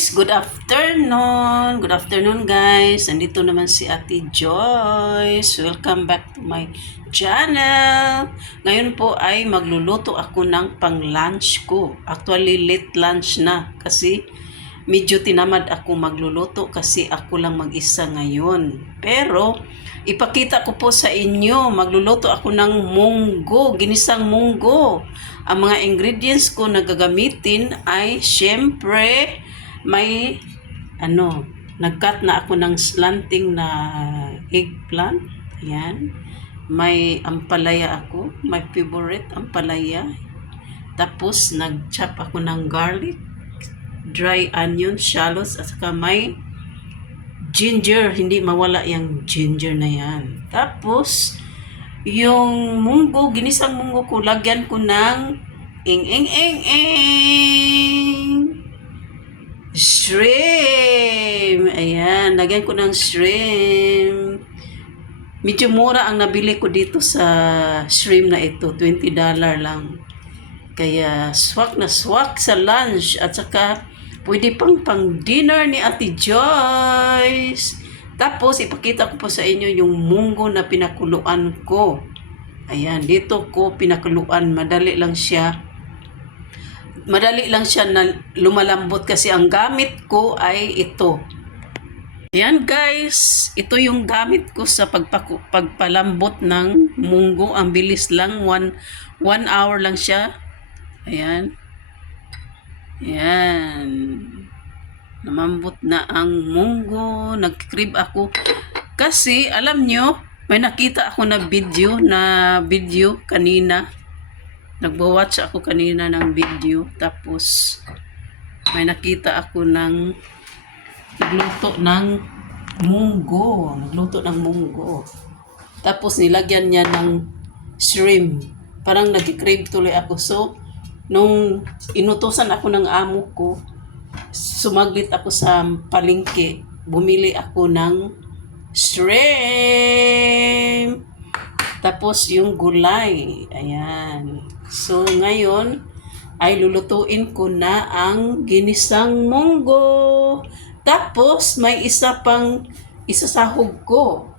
guys, good afternoon. Good afternoon guys. Andito naman si Ate Joyce. Welcome back to my channel. Ngayon po ay magluluto ako ng pang-lunch ko. Actually, late lunch na kasi medyo tinamad ako magluluto kasi ako lang mag-isa ngayon. Pero ipakita ko po sa inyo, magluluto ako ng munggo, ginisang munggo. Ang mga ingredients ko na gagamitin ay syempre may nag-cut na ako ng slanting na eggplant. Ayan. May ampalaya ako, my favorite ampalaya. Tapos nag-chop ako ng garlic, dry onion, shallots, at saka may ginger, hindi mawala yung ginger na yan. Tapos yung munggo, ginisang munggo ko, lagyan ko ng shrimp. Ayan, lagyan ko ng shrimp. Medyo mura ang nabili ko dito sa shrimp na ito, $20 lang. Kaya swak na swak sa lunch at saka pwede pang dinner ni Ate Joyce. Tapos, ipakita ko po sa inyo yung munggo na pinakuluan ko. Ayan, dito ko pinakuluan. Madali lang siya na lumalambot kasi ang gamit ko ay ito. Ayan guys, ito yung gamit ko sa pagpalambot ng munggo. Ang bilis lang, 1 hour lang siya. Ayan. Ayan. Namambot na ang munggo. Nag-crib ako. Kasi, alam nyo, may nakita ako na video kanina. Nagwa-watch ako kanina ng video. Tapos, may nakita ako ng nagluto ng munggo. Tapos, nilagyan niya ng shrimp. Parang nag-crave tuloy ako. So, nung inutusan ako ng amo ko, sumaglit ako sa palengke, bumili ako ng shrimp. Tapos yung gulay. Ayan. So ngayon ay lulutuin ko na ang ginisang munggo. Tapos may isasahog ko.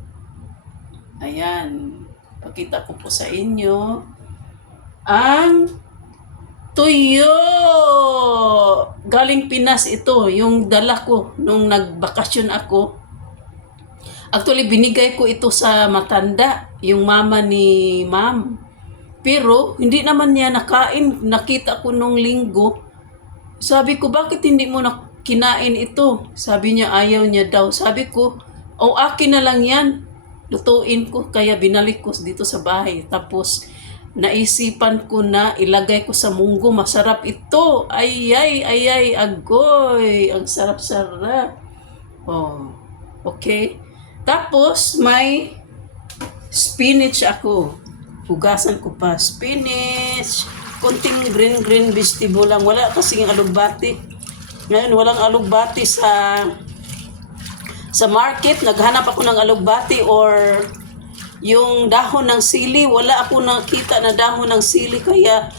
Ayan. Pakita ko po sa inyo ang tuyo. Galing Pinas ito. Yung dala ko nung nagbakasyon ako. Actually, binigay ko ito sa matanda. Yung mama ni ma'am. Pero, hindi naman niya nakain. Nakita ko nung linggo. Sabi ko, bakit hindi mo na kinain ito? Sabi niya, ayaw niya daw. Sabi ko, akin na lang yan. Lutuin ko. Kaya binalik ko dito sa bahay. Tapos, naisipan ko na ilagay ko sa munggo. Masarap ito. Ay, agoy. Ang sarap-sarap. Oh, okay. Tapos, may spinach ako. Hugasan ko pa. Spinach. Kunting green vegetable lang. Wala kasing alugbati. Ngayon, walang alugbati sa market. Naghanap ako ng alugbati or yung dahon ng sili. Wala ako nakita na dahon ng sili. Kaya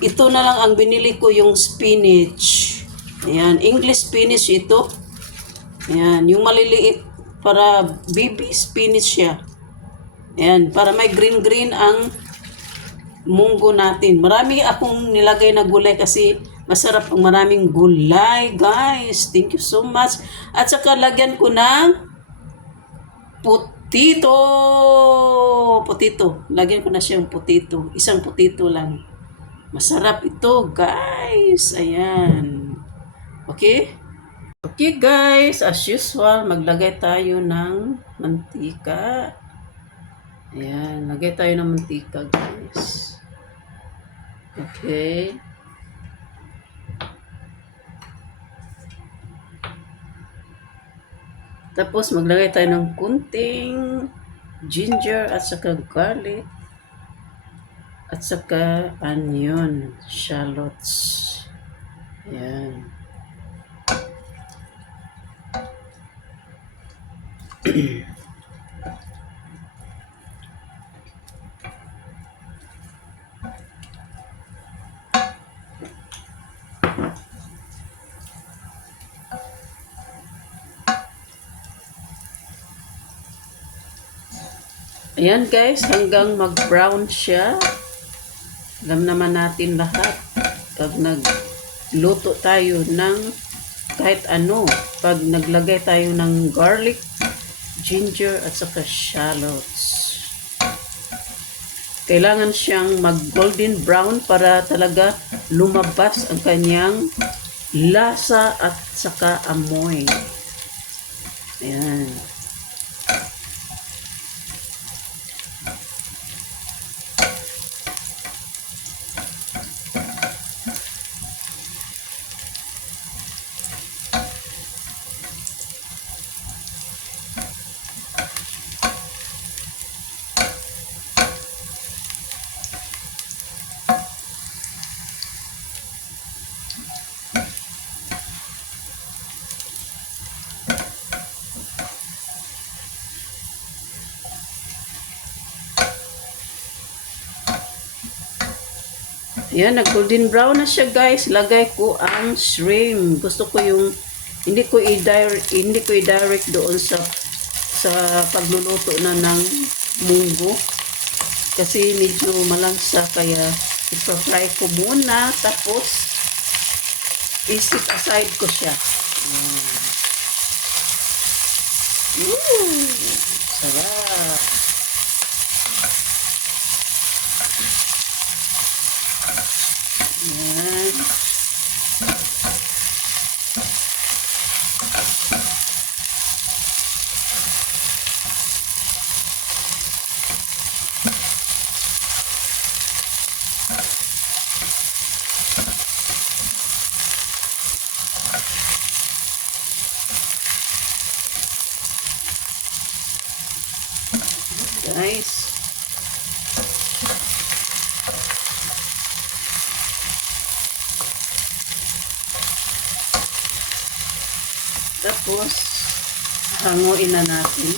ito na lang ang binili ko, yung spinach. Ayan, English spinach ito. Ayan, yung maliliit. Para baby spinach siya. Ayan, para may green ang munggo natin. Marami akong nilagay na gulay kasi masarap ang maraming gulay, guys. Thank you so much. At saka lagyan ko ng putito. Lagyan ko na siyang putito. Isang putito lang. Masarap ito, guys. Ayan. Okay? Okay guys, as usual, maglagay tayo ng mantika. Ayan, lagay tayo ng mantika guys. Okay. Tapos maglagay tayo ng kunting ginger at saka garlic at saka onion, shallots. Ayan. Ayan guys, hanggang mag-brown siya. Alam naman natin lahat. Pag nagluto tayo ng kahit ano, pag naglagay tayo ng garlic, ginger, at saka shallots, kailangan siyang mag-golden brown para talaga lumabas ang kanyang lasa at saka amoy. Ayan. Yan, nag-golden brown na siya guys. Lagay ko ang shrimp. Gusto ko yung hindi ko i-direct doon sa pagluluto na ng munggo. Kasi medyo malangsa kaya ipa-fry ko muna tapos i-set aside ko siya. Sarap. Yan. Guys. Tapos, hanguin na natin.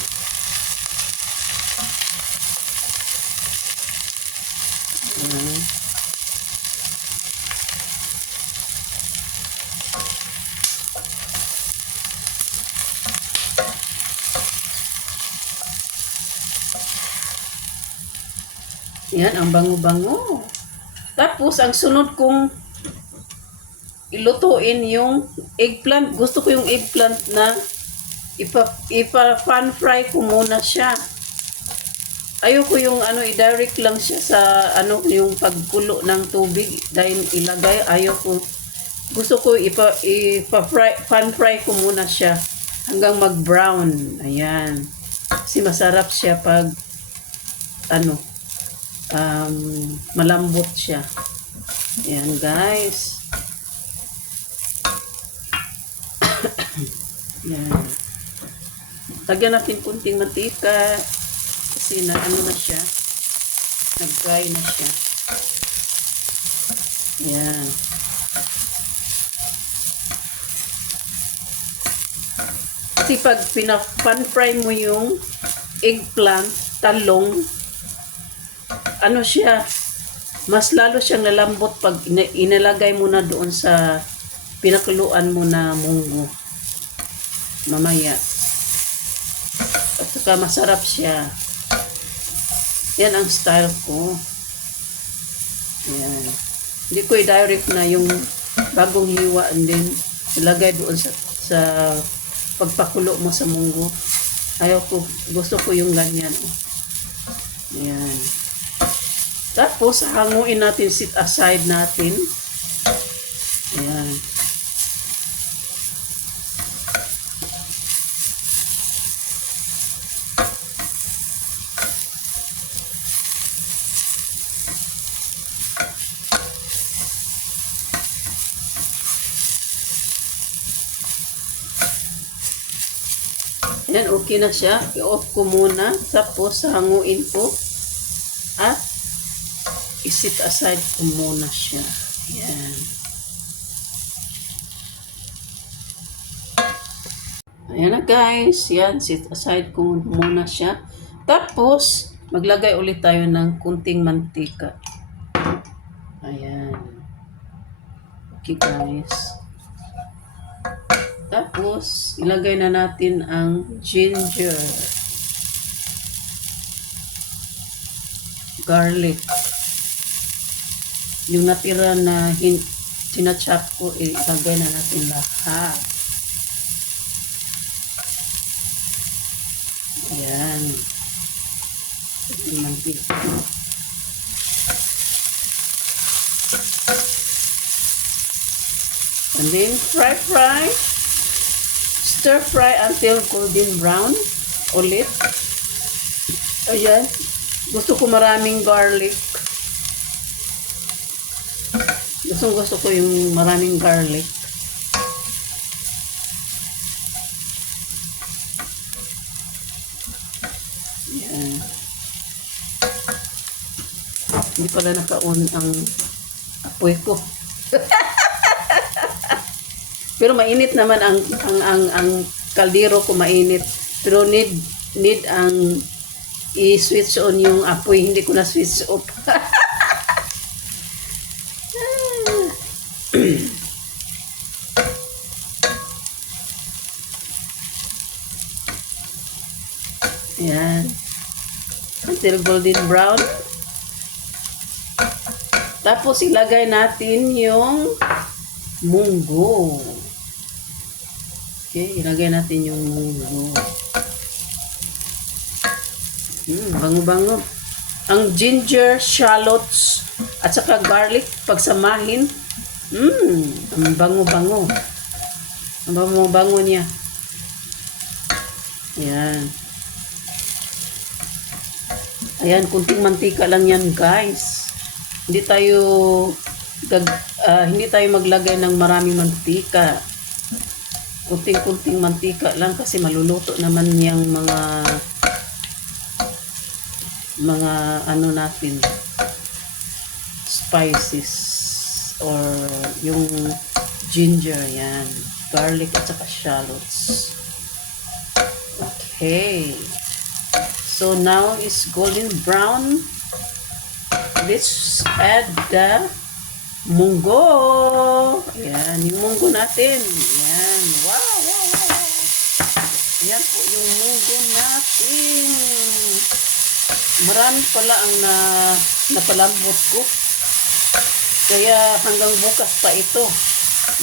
Yan, ang bango-bango. Tapos, ang sunod kong ilutuin yung eggplant. Gusto ko yung eggplant na pan fry ko muna siya. Ayoko yung i-direct lang siya sa yung pagkulo ng tubig dahil ilagay. Ayoko. Gusto ko pan fry ko muna siya hanggang mag-brown. Ayan. Kasi masarap siya pag malambot siya. Ayan guys. Yan. Lagyan natin kunting mantika kasi na siya, nag-dry na siya. Yan. Kasi pag pan-fry mo yung eggplant, talong, siya, mas lalo siyang lalambot pag inilagay mo na doon sa pinakuluan mo na munggo. Mamaya. At saka masarap siya. Yan ang style ko. Yan. Hindi ko i-direct na yung bagong hiwa and then ilagay doon sa pagpakulo mo sa munggo. Gusto ko yung ganyan. Yan. Tapos, hanguin natin, sit aside natin. Ayan. Ayan, okay na siya. I-off ko muna. Tapos, hanguin ko. At, i-sit aside ko muna siya. Ayan. Ayan na guys. Yan, sit aside ko muna siya. Tapos, maglagay ulit tayo ng kunting mantika. Ayan. Okay guys. Tapos, ilagay na natin ang ginger. garlic. Yung natira na sinachop ko, ilagay na natin lahat. Ayan. Yung mantika. And then fry. Stir fry until golden brown ulit. Ayan. Gusto ko maraming garlic. Gusto ko yung maraming garlic. Ayan. Hindi pala naka-on ang apoy ko. Pero mainit naman ang kaldero ko, mainit. Pero need ang i-switch on yung apoy, hindi ko na switch off. Ayan. Until golden brown. Tapos ilagay natin yung munggo. Okay, ilagay natin yung munggo. Bango-bango. Ang ginger, shallots, at saka garlic, pagsamahin. Ang bango-bango. Ang bango-bango niya. Ayan. Ayan, kunting mantika lang yan, guys. Hindi tayo maglagay ng maraming mantika. Kunting-kunting mantika lang kasi maluluto naman yung mga ano natin, spices or yung ginger, yan, garlic at saka shallots. Okay, so now is golden brown. Let's add the munggo. Ayan, yung munggo natin. Ayan, wow. Ayan po yung munggo natin. Marami pala ang napalambot ko. Kaya hanggang bukas pa ito.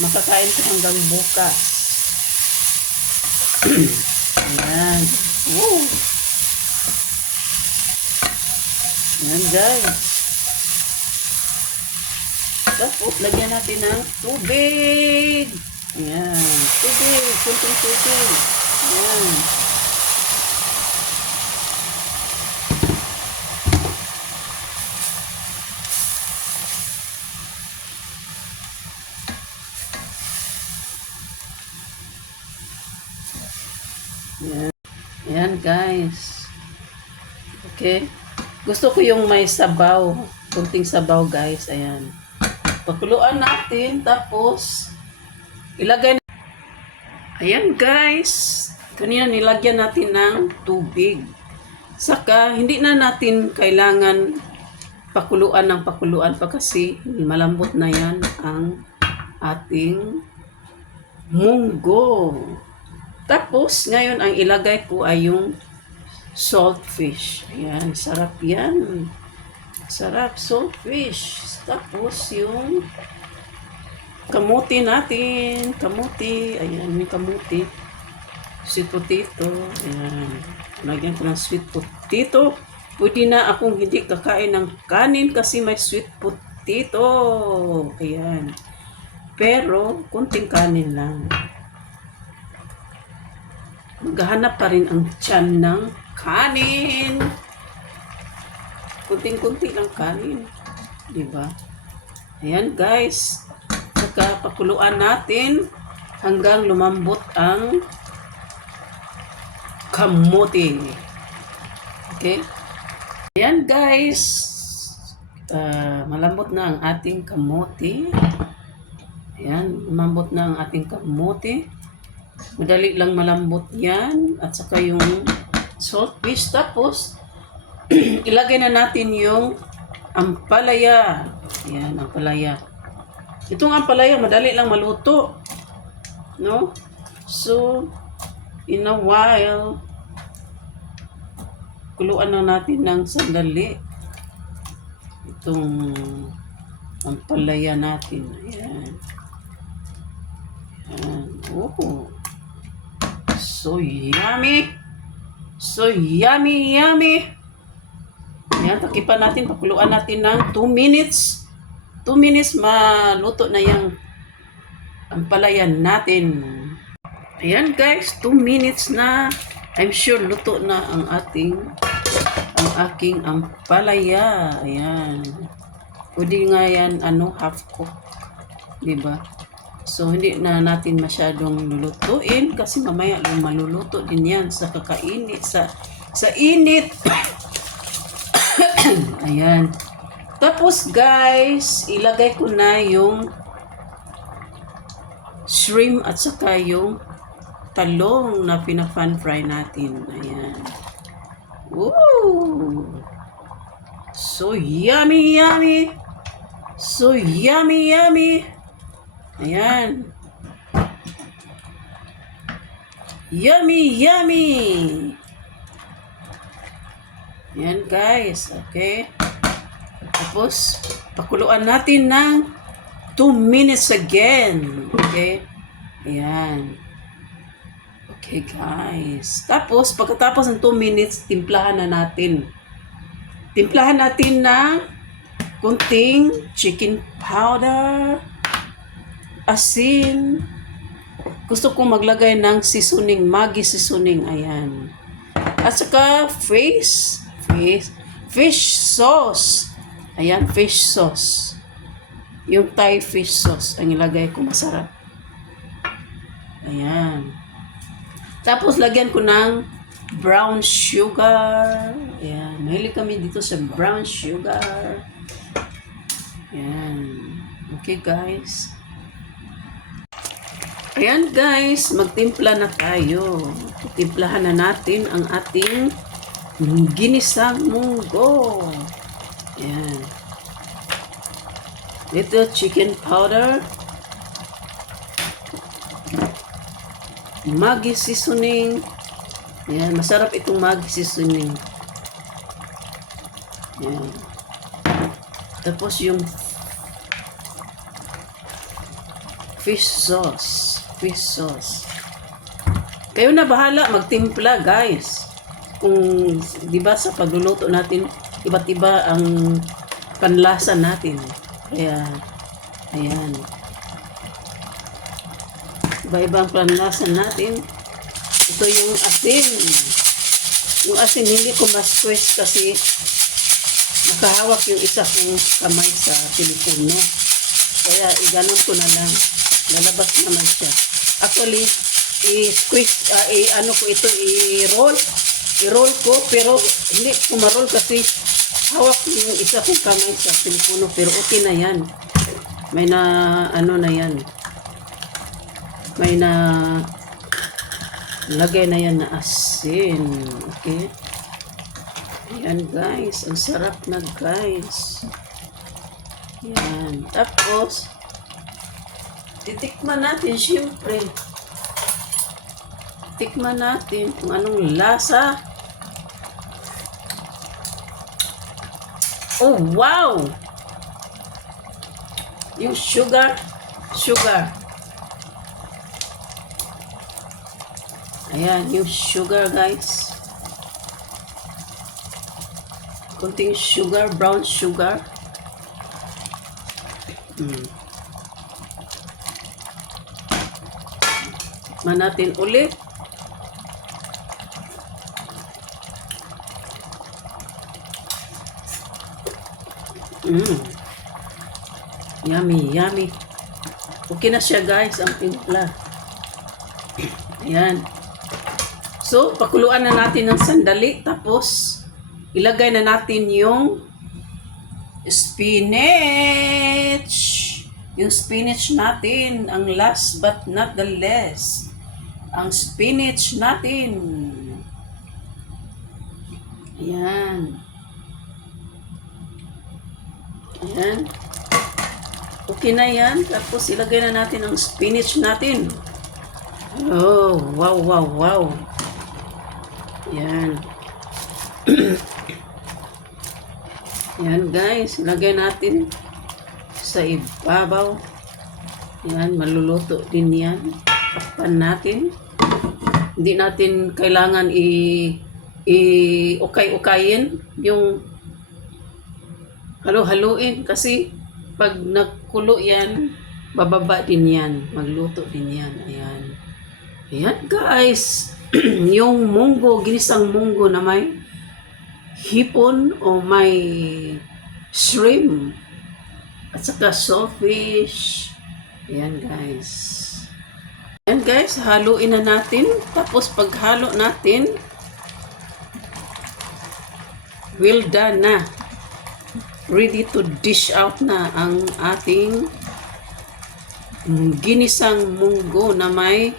Makakain ko hanggang bukas. Ayan. Woo. Ayan, guys. Tapos, lagyan natin ng tubig. Ayan. Tubig. Kunting tubig. Ayan. Ayan. Ayan, guys. Okay. Gusto ko yung may sabaw. Kunting sabaw, guys. Ayan. Pakuluan natin. Tapos, ilagay na. Ayan, guys. Kanina nilagyan natin ng tubig. Saka, hindi na natin kailangan pakuluan ng pakuluan pa kasi malambot na yan ang ating munggo. Tapos, ngayon ang ilagay ko ay yung salt fish. Ayan, sarap yan. Sarap, salt fish. Tapos, yung kamuti natin. Kamuti. Ayan, yung kamuti. Sweet potato. Ayan. Lagyan ko ng sweet potato. Pwede na akong hindi kakain ng kanin kasi may sweet potato. Ayan. Pero, kunting kanin lang. Maghahanap pa rin ang tiyan ng kanin. Kunting-kunti lang kanin. Diba? Ayan, guys. Saka pakuluan natin hanggang lumambot ang kamote. Okay? Ayan, guys. Malambot na ang ating kamote. Ayan, lumambot na ang ating kamote. Madali lang malambot yan. At saka yung salt fish. Tapos, ilagay na natin yung ampalaya. Ayan, ampalaya. Itong ampalaya, madali lang maluto. No? So, in a while, kuluan na natin ng sandali. itong ampalaya natin. Ayan. Ayan. Oh. So yummy! So yummy, yummy! Ayan, takipan natin, pakuluan natin ng 2 minutes. 2 minutes, maluto na yung ampalayan natin. Ayan guys, 2 minutes na. I'm sure luto na ang aking ampalaya. Ayan. Pwede nga yan, half cook. Diba? So, hindi na natin masyadong lulutuin kasi mamaya maluluto din yan sa kakainit, sa init. Ayan. Tapos guys, ilagay ko na yung shrimp at saka yung talong na pina-pan fry natin. Ayan. Woo! So yummy, yummy! So yummy, yummy! Ayan. Yummy, yummy! Ayan guys, okay? Tapos, pakuluan natin ng 2 minutes again. Okay? Ayan. Okay guys. Tapos, pagkatapos ng 2 minutes, timplahan na natin. Timplahan natin ng kunting chicken powder, asin. Gusto kong maglagay ng seasoning, Maggi seasoning. Ayan. At saka fish sauce. Ayan, fish sauce. Yung Thai fish sauce ang ilagay ko, masarap. Ayan. Tapos lagyan ko ng brown sugar. Ayan, mahilig kami dito sa brown sugar. Ayan. Okay guys. Ayan guys, magtimpla na tayo. Timplahan na natin ang ating ginisang munggo. Ayan. Ito, chicken powder. Maggi seasoning. Ayan, masarap itong Maggi seasoning. Ayan. Tapos yung fish sauce. Fish sauce. Kayo na bahala magtimpla, guys. Kung, di ba, sa pagluluto natin, iba't iba ang panlasa natin. Kaya, ayan. Iba-iba ang panlasa natin. Ito yung asin. Yung asin, hindi ko ma-squeeze kasi nakahawak yung isa kong kamay sa telepono. Kaya, iganon ko na lang. Lalabas naman siya. Actually, i-squeeze, ko ito, i-roll ko, pero hindi ko ma-roll kasi hawak yung isa kong kamay sa telepono, pero okay na yan. May na, na yan. May na, lagay na yan na asin. Okay? Ayan guys, ang sarap na guys. Ayan. Tapos, titikman natin, syempre. Tikman natin kung anong lasa. Oh, wow! Yung sugar. Ayan, yung sugar, guys. Kunting sugar, brown sugar. Tikman natin ulit. Yummy, yummy. Okay na siya guys, ang timpla. Ayan. So, pakuluan na natin ng sandali. Tapos, ilagay na natin yung spinach. Yung spinach natin, ang last but not the least. Ang spinach natin. Ayan. Ayan. Okay na yan. Tapos ilagay na natin ang spinach natin. Oh, wow, wow, wow. Ayan. Yan guys, lagay natin sa ibabaw. Yan, maluluto din yan. Takpan natin. Hindi natin kailangan ukay-ukayin yung halo-haluin kasi pag nagkulo yan, bababa din yan. Magluto din yan. Ayan. Ayan guys. Yung munggo, ginisang munggo na may hipon o may shrimp at saka sawfish. Ayan guys. Ayan guys, haluin na natin. Tapos pag halo natin, well done na. Ready to dish out na ang ating ginisang munggo na may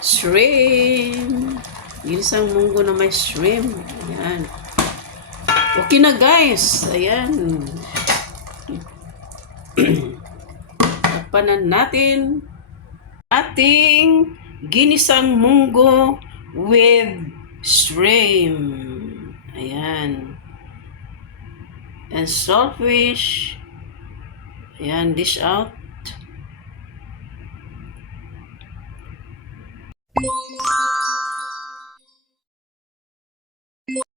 shrimp. Ginisang munggo na may shrimp. Ayan. Okay na guys. Ayan. Takpanan natin ating ginisang munggo with shrimp. Ayan. And saltfish. Ayan, dish out.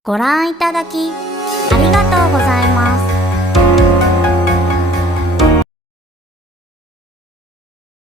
Goran itaraki, arigatou.